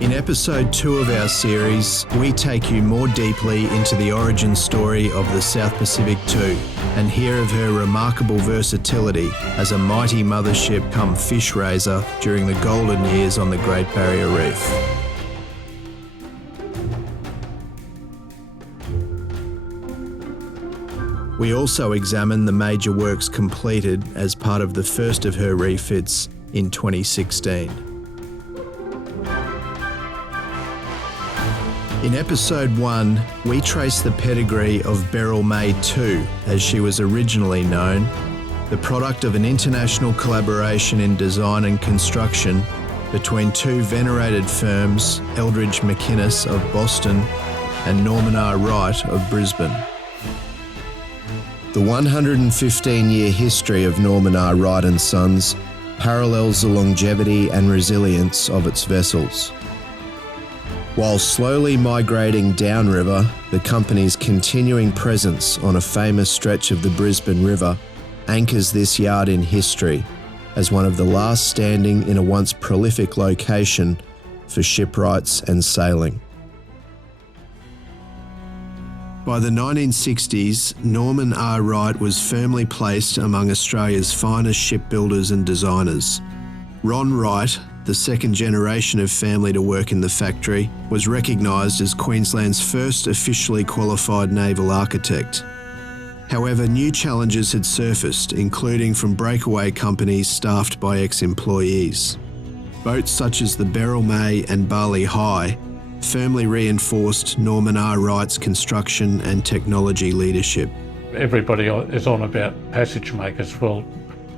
In episode 2 of our series, we take you more deeply into the origin story of the South Pacific II and hear of her remarkable versatility as a mighty mothership come fish raiser during the golden years on the Great Barrier Reef. We also examine the major works completed as part of the first of her refits in 2016. In episode 1, we trace the pedigree of Beryl May II, as she was originally known, the product of an international collaboration in design and construction between two venerated firms, Eldridge McInnes of Boston and Norman R. Wright of Brisbane. The 115-year history of Norman R. Wright Sons parallels the longevity and resilience of its vessels. While slowly migrating downriver, the company's continuing presence on a famous stretch of the Brisbane River anchors this yard in history as one of the last standing in a once prolific location for shipwrights and sailing. By the 1960s, Norman R. Wright was firmly placed among Australia's finest shipbuilders and designers. Ron Wright, the second generation of family to work in the factory, was recognised as Queensland's first officially qualified naval architect. However, new challenges had surfaced, including from breakaway companies staffed by ex-employees. Boats such as the Beryl May and Barley High firmly reinforced Norman R. Wright's construction and technology leadership. Everybody is on about passage makers. Well,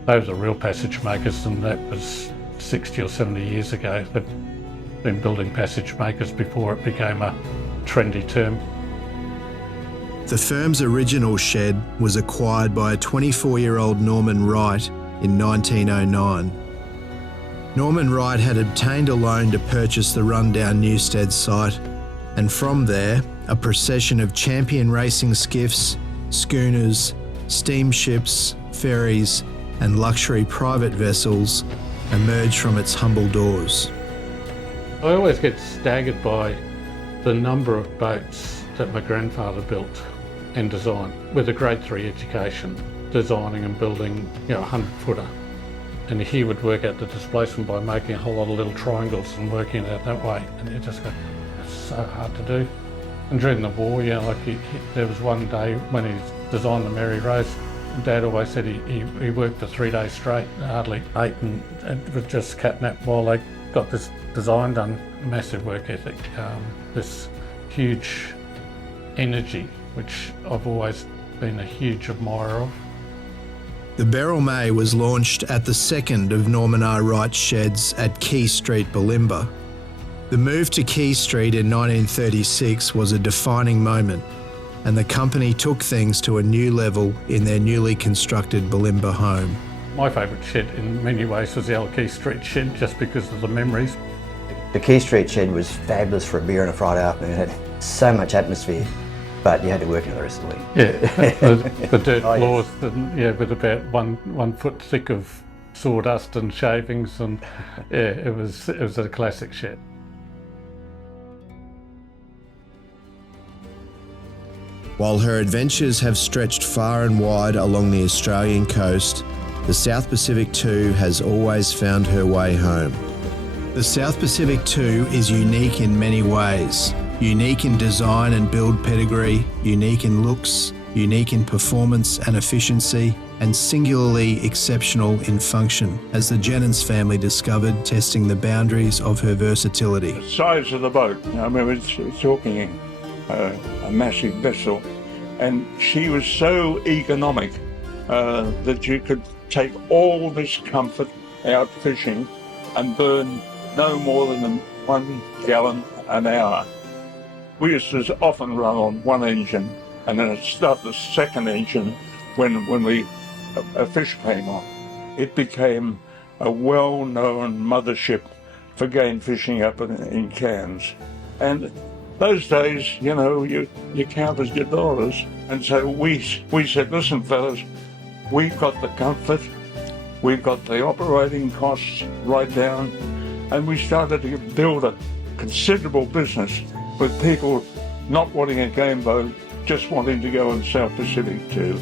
those are real passage makers, and that was 60 or 70 years ago. They've been building passage makers before it became a trendy term. The firm's original shed was acquired by a 24-year-old Norman Wright in 1909. Norman Wright had obtained a loan to purchase the rundown Newstead site, and from there, a procession of champion racing skiffs, schooners, steamships, ferries, and luxury private vessels emerged from its humble doors. I always get staggered by the number of boats that my grandfather built and designed with a grade 3 education, designing and building, a 100-footer. And he would work out the displacement by making a whole lot of little triangles and working it out that way. And you just go, it's so hard to do. And during the war, there was one day when he designed the Mary Rose, Dad always said he worked for 3 days straight, hardly ate, and it was just catnap while they got this design done. Massive work ethic, this huge energy, which I've always been a huge admirer of. The Beryl May was launched at the second of Norman R. Wright's sheds at Quay Street, Bulimba. The move to Quay Street in 1936 was a defining moment, and the company took things to a new level in their newly constructed Bulimba home. My favourite shed in many ways was the old Quay Street shed, just because of the memories. The Quay Street shed was fabulous for a beer on a Friday afternoon. It had so much atmosphere, but you had to work in the rest of the week. Yeah, the dirt floors, with about 1 foot thick of sawdust and shavings, and it was a classic shed. While her adventures have stretched far and wide along the Australian coast, the South Pacific II has always found her way home. The South Pacific II is unique in many ways. Unique in design and build pedigree, unique in looks, unique in performance and efficiency, and singularly exceptional in function, as the Jennings family discovered testing the boundaries of her versatility. The size of the boat, we're talking a massive vessel, and she was so economic that you could take all this comfort out fishing and burn no more than 1 gallon an hour. We used to often run on one engine and then start the second engine when a fish came on. It became a well-known mothership for game fishing up in Cairns. And those days, you counted your dollars. And so we said, listen, fellas, we've got the comfort, we've got the operating costs right down, and we started to build a considerable business with people not wanting a game boat, just wanting to go in South Pacific too.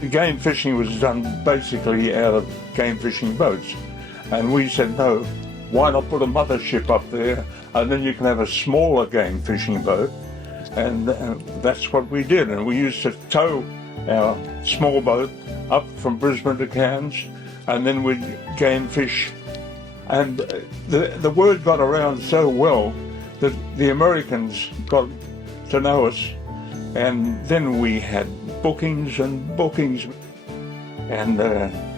The game fishing was done basically out of game fishing boats. And we said, no, why not put a mothership up there, and then you can have a smaller game fishing boat. And that's what we did. And we used to tow our small boat up from Brisbane to Cairns, and then we'd game fish. And the word got around so well that the Americans got to know us. And then we had bookings and bookings. And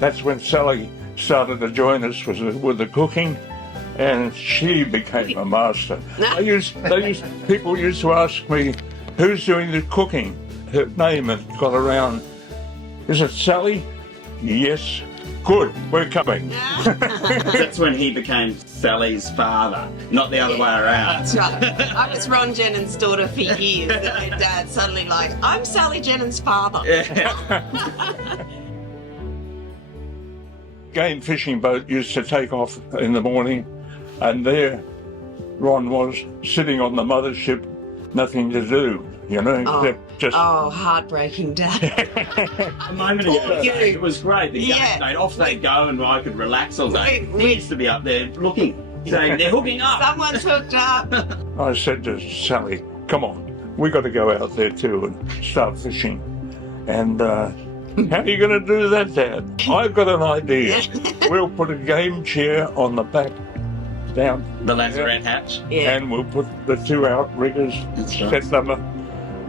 that's when Sally started to join us with the cooking, and she became a master. People used to ask me, who's doing the cooking? Her name had got around. Is it Sally? Yes. Good, we're coming. That's when he became Sally's father, not the other way around. That's right. I was Ron Jennings' daughter for years, and my dad suddenly like, I'm Sally Jennings' father. Game fishing boat used to take off in the morning, and there Ron was sitting on the mothership, nothing to do, you know, except just... Oh, heartbreaking, Dad. A moment ago, it was great. Off they'd go, and I could relax all day. He used to be up there looking, saying, they're hooking up. Someone's hooked up. I said to Sally, come on, we got to go out there too and start fishing. And how are you going to do that, Dad? I've got an idea. We'll put a game chair on the back down the lazarette hatch. And we'll put the two outriggers, set them up,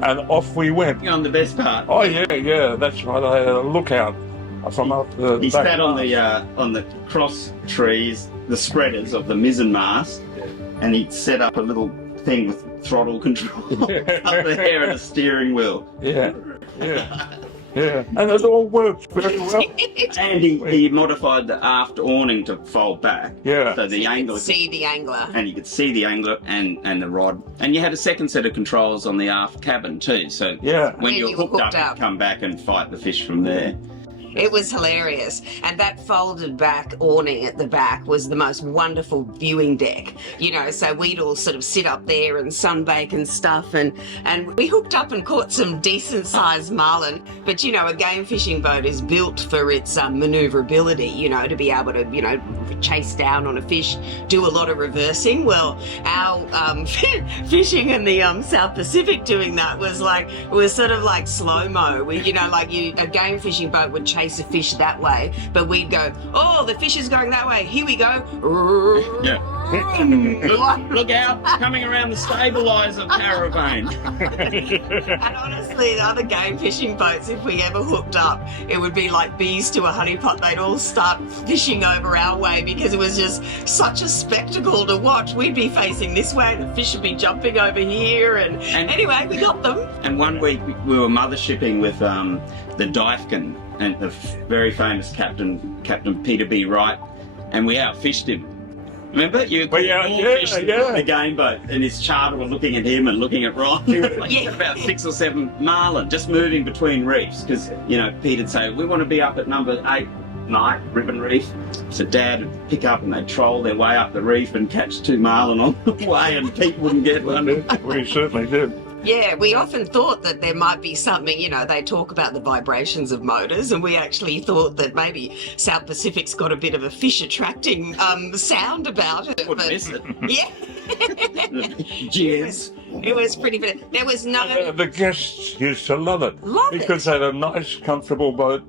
and off we went. On the best part. Oh yeah, that's right. I had a lookout from up the He back. sat on the cross trees, the spreaders of the mizzen mast, and he'd set up a little thing with throttle control up there and a steering wheel. Yeah, and it all worked very well. And he modified the aft awning to fold back. Yeah. So the angler could see the angler. And you could see the angler and the rod. And you had a second set of controls on the aft cabin too. So when you were hooked up, you'd come back and fight the fish from there. It was hilarious. And that folded back awning at the back was the most wonderful viewing deck. You know, so we'd all sort of sit up there and sunbake and stuff. And we hooked up and caught some decent sized marlin. But, you know, a game fishing boat is built for its maneuverability, you know, to be able to, you know, chase down on a fish, do a lot of reversing. Well, our fishing in the South Pacific doing that was sort of like slow-mo. You know, like a game fishing boat would chase a fish that way, but we'd go, oh, the fish is going that way, here we go. Look out, coming around the stabilizer caravan. And honestly, the other game fishing boats, if we ever hooked up, it would be like bees to a honeypot. They'd all start fishing over our way because it was just such a spectacle to watch. We'd be facing this way, the fish would be jumping over here, and anyway, we got them. And one week we were mothershipping with the Dyfkin and the very famous Captain Peter B. Wright, and we outfished him. Remember? The game boat, and his charter were looking at him and looking at Ron. About 6 or 7 marlin just moving between reefs, because, you know, Peter'd say, we want to be up at number 8 night, Brisbane Reef. So Dad would pick up and they'd troll their way up the reef and catch 2 marlin on the way, and Pete wouldn't get one. We certainly did. Yeah, we often thought that there might be something, you know, they talk about the vibrations of motors, and we actually thought that maybe South Pacific's got a bit of a fish attracting sound about it. Wouldn't miss it. Yeah. Cheers. It was pretty good. There was no... The guests used to love it. Because they had a nice, comfortable boat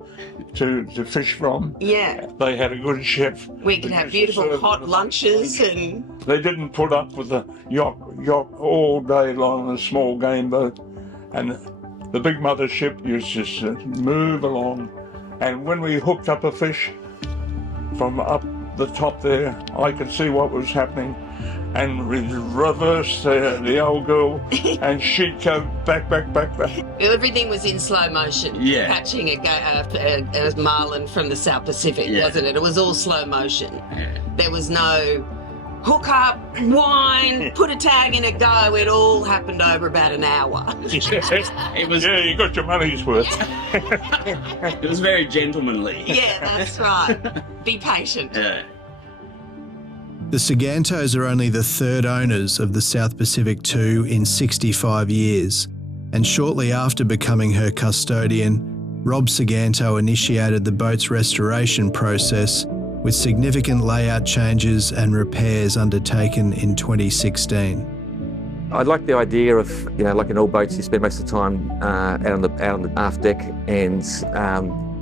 to fish from. Yeah. They had a good chef. We could have beautiful hot lunches and... They didn't put up with the yacht all day long in a small game boat. And the big mothership used to just move along. And when we hooked up a fish from up the top there, I could see what was happening. And we'd reverse the old girl, and she'd go back. Everything was in slow motion. Yeah. Catching a marlin from the South Pacific, wasn't it? It was all slow motion. Yeah. There was no hook up, wine, put a tag in it, go. It all happened over about an hour. It was. Yeah, you got your money's worth. It was very gentlemanly. Yeah, that's right. Be patient. Yeah. The Sagantos are only the third owners of the South Pacific II in 65 years, and shortly after becoming her custodian, Rob Saganto initiated the boat's restoration process with significant layout changes and repairs undertaken in 2016. I like the idea of, like in all boats, you spend most of the time out on the aft deck, and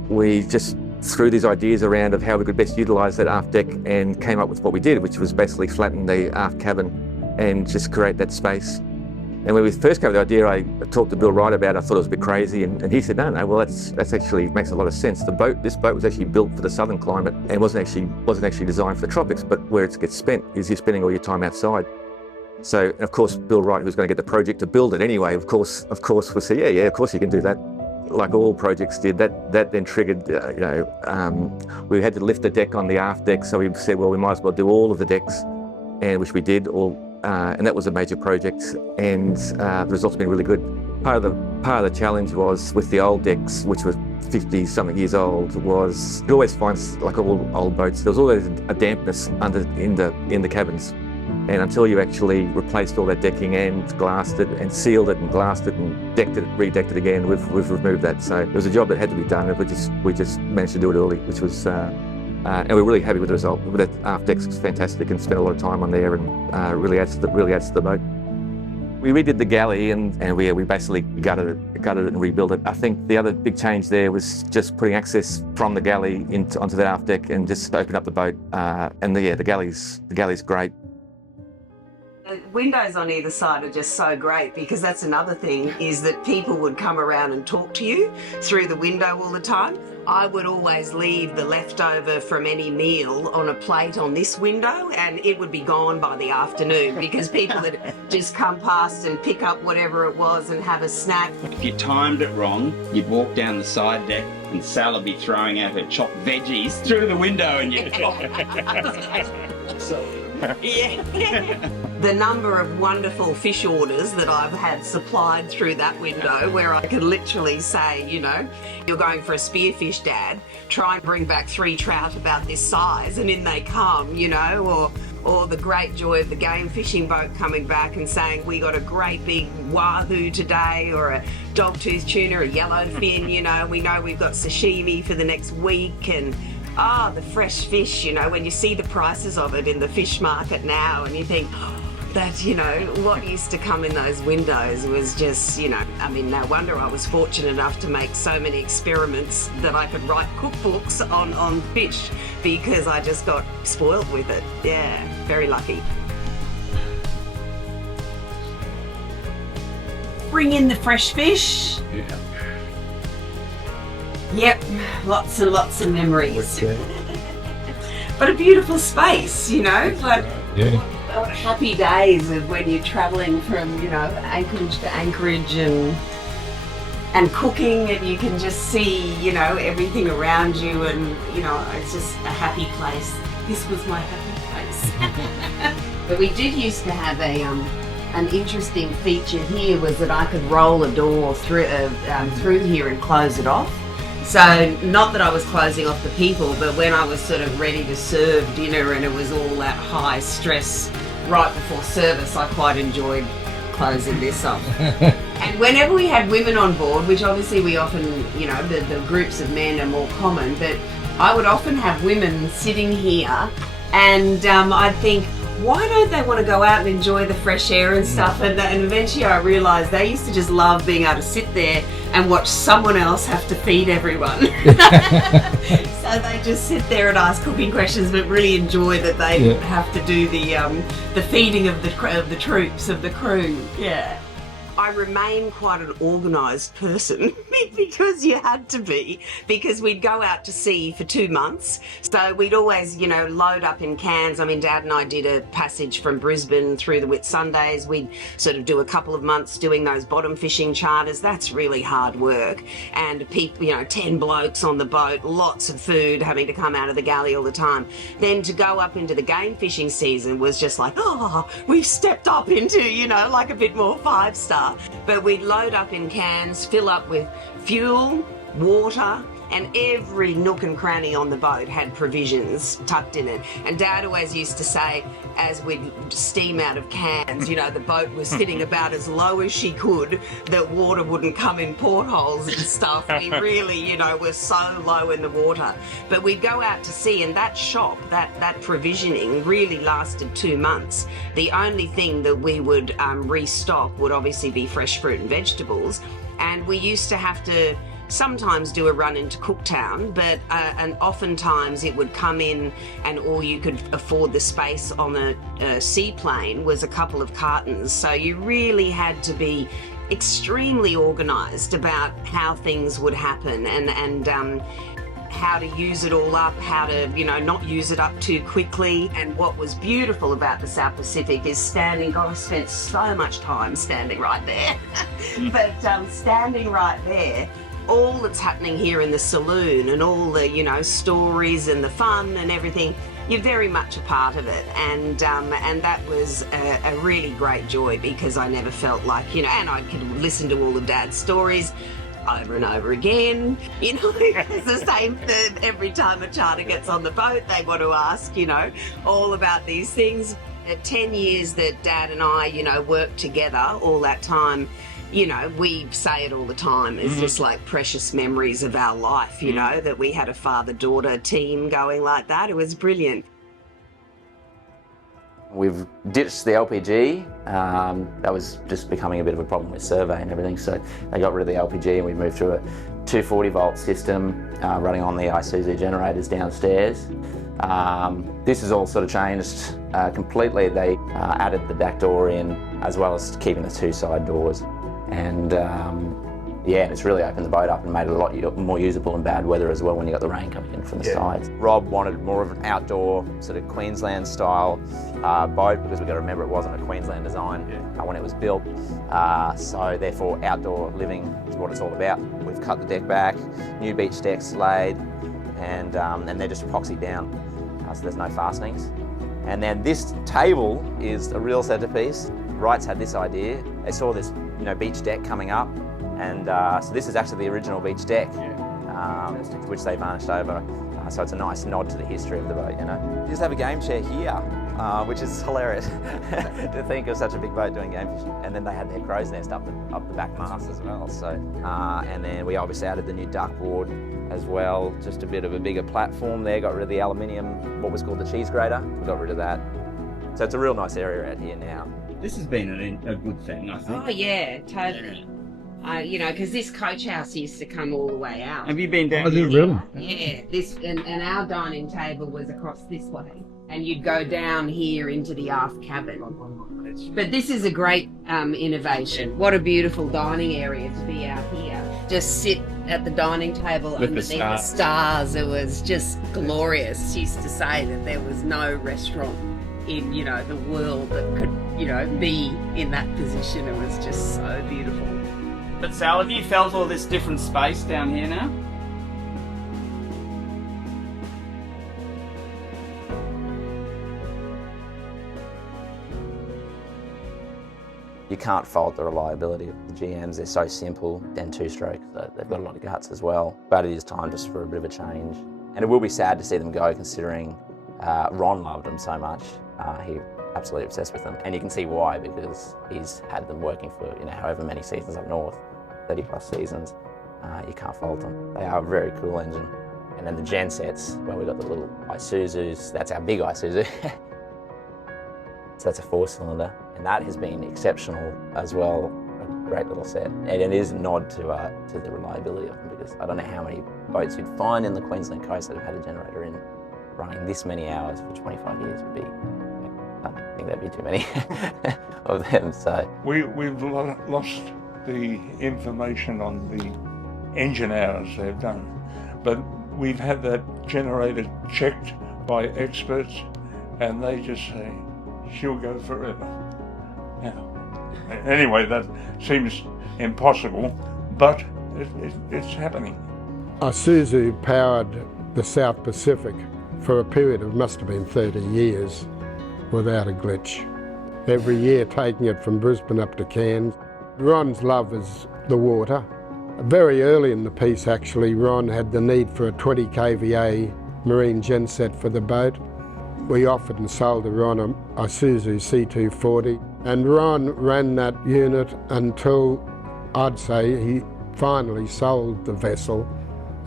we just threw these ideas around of how we could best utilise that aft deck and came up with what we did, which was basically flatten the aft cabin and just create that space. And when we first came with the idea, I talked to Bill Wright about it. I thought it was a bit crazy, and he said, no, well, that's actually makes a lot of sense. This boat was actually built for the southern climate and wasn't actually designed for the tropics, but where it gets spent is you're spending all your time outside. So, and of course, Bill Wright, who's going to get the project to build it anyway, of course, we said, yeah, of course you can do that. Like all projects did, that then triggered, we had to lift the deck on the aft deck, so we said, well, we might as well do all of the decks, and which we did, and that was a major project, and the results have been really good. Part of the challenge was with the old decks, which were 50-something years old, was you always find, like all old boats, there was always a dampness in the cabins. And until you actually replaced all that decking and glassed it and sealed it and glassed it and redecked it again, we've removed that. So it was a job that had to be done, and we just managed to do it early, which was, and we're really happy with the result. That aft deck's fantastic, and spent a lot of time on there, and really adds to the boat. We redid the galley, and we basically gutted it and rebuilt it. I think the other big change there was just putting access from the galley onto that aft deck and just open up the boat. And the galley's great. The windows on either side are just so great, because that's another thing, is that people would come around and talk to you through the window all the time. I would always leave the leftover from any meal on a plate on this window, and it would be gone by the afternoon, because people would just come past and pick up whatever it was and have a snack. If you timed it wrong, you'd walk down the side deck and Sal would be throwing out her chopped veggies through the window, and you'd Yeah. The number of wonderful fish orders that I've had supplied through that window, where I could literally say, you're going for a spearfish, Dad, try and bring back 3 trout about this size, and in they come, or the great joy of the game fishing boat coming back and saying, we got a great big wahoo today, or a dogtooth tuna, a yellowfin, we know we've got sashimi for the next week, and the fresh fish, when you see the prices of it in the fish market now, and you think that, what used to come in those windows was just, no wonder I was fortunate enough to make so many experiments that I could write cookbooks on fish, because I just got spoiled with it. Yeah, very lucky. Bring in the fresh fish. Yeah. Yep, lots and lots of memories. Yeah. But a beautiful space, like Yeah. happy days of when you're travelling from, Anchorage to Anchorage and cooking, and you can just see, everything around you, and, it's just a happy place. This was my happy place. But we did used to have an interesting feature here, was that I could roll a door through here and close it off. So not that I was closing off the people, but when I was sort of ready to serve dinner and it was all that high stress right before service, I quite enjoyed closing this off. And whenever we had women on board, which obviously we often, the groups of men are more common, but I would often have women sitting here, and I'd think, why don't they want to go out and enjoy the fresh air and stuff? And eventually I realised they used to just love being able to sit there and watch someone else have to feed everyone. So they just sit there and ask cooking questions, but really enjoy that they have to do the feeding of the troops, of the crew. Yeah. I remain quite an organised person because you had to be, because we'd go out to sea for 2 months. So we'd always, load up in cans. I mean, Dad and I did a passage from Brisbane through the Whitsundays. We'd sort of do a couple of months doing those bottom fishing charters. That's really hard work. And people, 10 blokes on the boat, lots of food, having to come out of the galley all the time. Then to go up into the game fishing season was just like, we've stepped up into, like a bit more 5-star. But we'd load up in cans, fill up with fuel, water, and every nook and cranny on the boat had provisions tucked in it. And Dad always used to say, as we'd steam out of cans, you know, the boat was sitting about as low as she could, that water wouldn't come in portholes and stuff. We really, you know, were so low in the water. But we'd go out to sea, and that shop, that provisioning really lasted 2 months. The only thing that we would restock would obviously be fresh fruit and vegetables. And we used to have to sometimes do a run into Cooktown, but and oftentimes it would come in, and all you could afford the space on a seaplane was a couple of cartons. So you really had to be extremely organised about how things would happen, and how to use it all up, how to, you know, not use it up too quickly. And what was beautiful about the South Pacific is standing, God, I spent so much time standing right there, but standing right there, all that's happening here in the saloon and all the, you know, stories and the fun and everything, you're very much a part of it. And that was a really great joy, because I never felt like, you know, and I could listen to all of Dad's stories over and over again, you know. It's the same thing every time a charter gets on the boat. They want to ask, you know, all about these things. 10 years that Dad and I, you know, worked together, all that time, you know, we say it all the time. It's just like precious memories of our life, you know, that we had a father-daughter team going like that. It was brilliant. We've ditched the LPG. That was just becoming a bit of a problem with survey and everything, so they got rid of the LPG and we moved to a 240 volt system running on the Isuzu generators downstairs. This has all sort of changed completely. They added the back door in, as well as keeping the 2 side doors. And yeah, it's really opened the boat up and made it a lot more usable in bad weather as well, when you got the rain coming in from the sides. Rob wanted more of an outdoor sort of Queensland style boat, because we've got to remember it wasn't a Queensland design when it was built. So therefore outdoor living is what it's all about. We've cut the deck back, new beach decks laid, and they're just epoxied down, so there's no fastenings. And then this table is a real centerpiece. Wrights had this idea. They saw this, you know, beach deck coming up, and so this is actually the original beach deck, which they varnished over. So it's a nice nod to the history of the boat, you know. You just have a game chair here, which is hilarious to think of such a big boat doing game fishing. And then they had their crow's nest up the back mast as well. So, and then we obviously added the new duckboard as well, just a bit of a bigger platform there. Got rid of the aluminium, what was called the cheese grater. We got rid of that. So it's a real nice area out here now. This has been a good thing, I think. Oh yeah, totally. You know, because this coach house used to come all the way out. Have you been down? I didn't really. Yeah, this and our dining table was across this way, and you'd go down here into the aft cabin. But this is a great innovation. What a beautiful dining area to be out here. Just sit at the dining table underneath the stars. It was just glorious. She used to say that there was no restaurant in, you know, the world that could, you know, be in that position. It was just so beautiful. But Sal, have you felt all this different space down here now? You can't fault the reliability of the GMs. They're so simple and 2-stroke, so they've got a lot of guts as well. But it is time just for a bit of a change. And it will be sad to see them go, considering Ron loved them so much. He absolutely obsessed with them, and you can see why, because he's had them working for, you know, however many seasons up north, 30 plus seasons. You can't fault them. They are a very cool engine. And then the gen sets, well, we've got the little Isuzus. That's our big Isuzu. So that's a 4-cylinder, and that has been exceptional as well. A great little set, and it is a nod to the reliability of them, because I don't know how many boats you'd find in the Queensland coast that have had a generator in running this many hours for 25 years would be. I don't think there'd be too many of them. So we've lost the information on the engine hours they've done, but we've had that generator checked by experts, and they just say she'll go forever. Now, anyway, that seems impossible, but it's happening. Isuzu powered the South Pacific for a period of must have been 30 years without a glitch. Every year taking it from Brisbane up to Cairns. Ron's love is the water, Very early in the piece actually, Ron had the need for a 20 kVA marine genset for the boat. We offered and sold to Ron a Isuzu C240, and Ron ran that unit until, I'd say, he finally sold the vessel.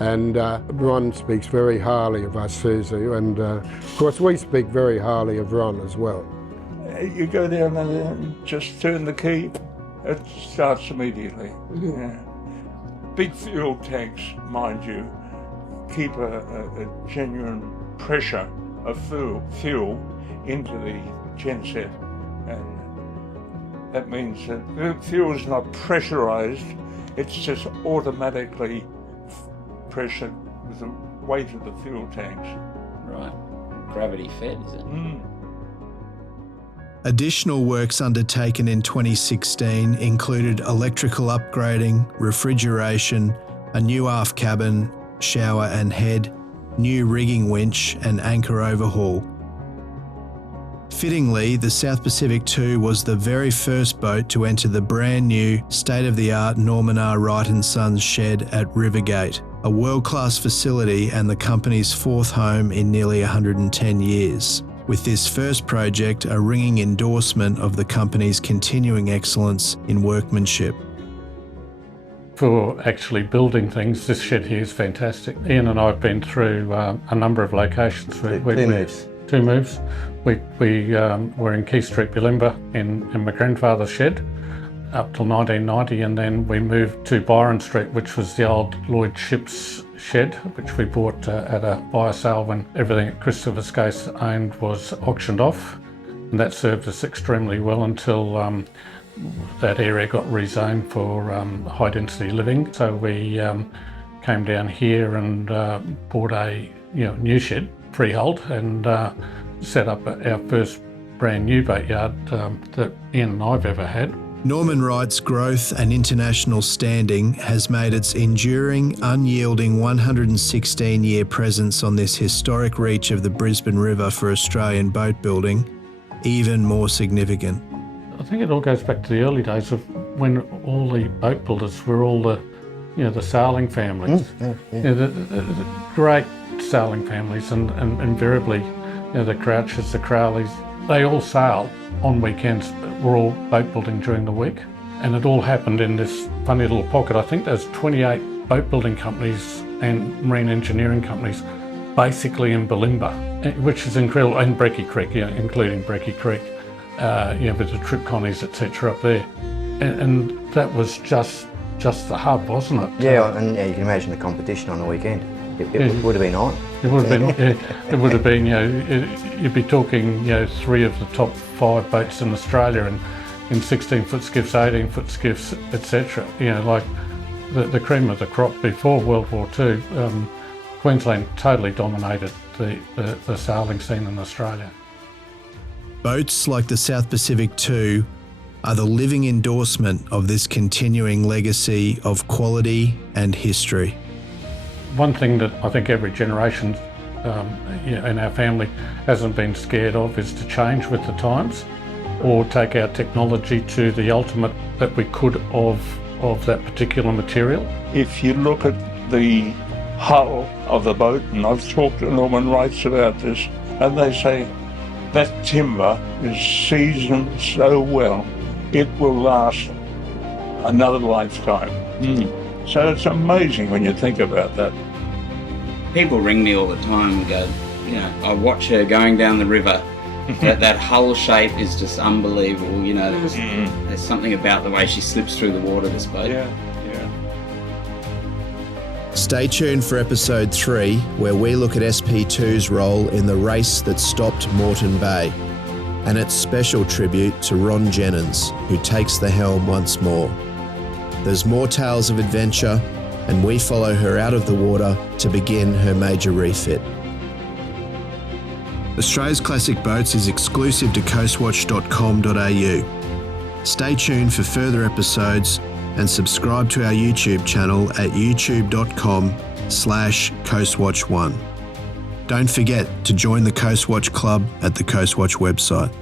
And Ron speaks very highly of Isuzu, and of course we speak very highly of Ron as well. You go down and just turn the key, it starts immediately. Yeah. Big fuel tanks, mind you, keep a genuine pressure of fuel into the genset, and that means that the fuel is not pressurized, it's just automatically pressured with the weight of the fuel tanks. Right. Gravity fed, is it? Additional works undertaken in 2016 included electrical upgrading, refrigeration, a new aft cabin, shower and head, new rigging winch and anchor overhaul. Fittingly, the South Pacific II was the very first boat to enter the brand new, state-of-the-art Norman R. Wright Sons shed at Rivergate, a world-class facility and the company's fourth home in nearly 110 years. With this first project, a ringing endorsement of the company's continuing excellence in workmanship. For actually building things, this shed here is fantastic. Ian and I have been through a number of locations. Two moves. We were in Key Street, Bulimba in my grandfather's shed up till 1990, and then we moved to Byron Street, which was the old Lloyd Ships shed, which we bought at a buy sale when everything that Christopher Skase owned was auctioned off, and that served us extremely well until that area got rezoned for high density living. So we came down here and bought a new shed, freehold, and set up our first brand new boatyard that Ian and I've ever had. Norman Wright's growth and international standing has made its enduring, unyielding 116-year presence on this historic reach of the Brisbane River for Australian boat building even more significant. I think it all goes back to the early days of when all the boat builders were all the sailing families. The great sailing families, and invariably the Crouches, the Crowleys, they all sail on weekends, but were all boat building during the week. And it all happened in this funny little pocket. I think there's 28 boat building companies and marine engineering companies basically in Bulimba, which is incredible, and Brecky Creek, including Brecky Creek, with the Trip Connies, etc. up there. And that was just the hub, wasn't it? Yeah, and you can imagine the competition on the weekend. It would have been on. It would have been. It would have been. You'd be talking. 3 of the top 5 boats in Australia, and in 16-foot skiffs, 18-foot skiffs, etc. Like the cream of the crop before World War II. Queensland totally dominated the sailing scene in Australia. Boats like the South Pacific II are the living endorsement of this continuing legacy of quality and history. One thing that I think every generation in our family hasn't been scared of is to change with the times, or take our technology to the ultimate that we could of that particular material. If you look at the hull of the boat, and I've talked to Norman Wrights about this, and they say that timber is seasoned so well, it will last another lifetime. So it's amazing when you think about that. People ring me all the time and go, I watch her going down the river. that hull shape is just unbelievable. There's something about the way she slips through the water, this boat. Yeah. Stay tuned for episode 3, where we look at SP2's role in the race that stopped Moreton Bay, and its special tribute to Ron Jennings, who takes the helm once more. There's more tales of adventure, and we follow her out of the water to begin her major refit. Australia's Classic Boats is exclusive to coastwatch.com.au. Stay tuned for further episodes and subscribe to our YouTube channel at youtube.com/Coastwatch1. Don't forget to join the Coastwatch Club at the Coastwatch website.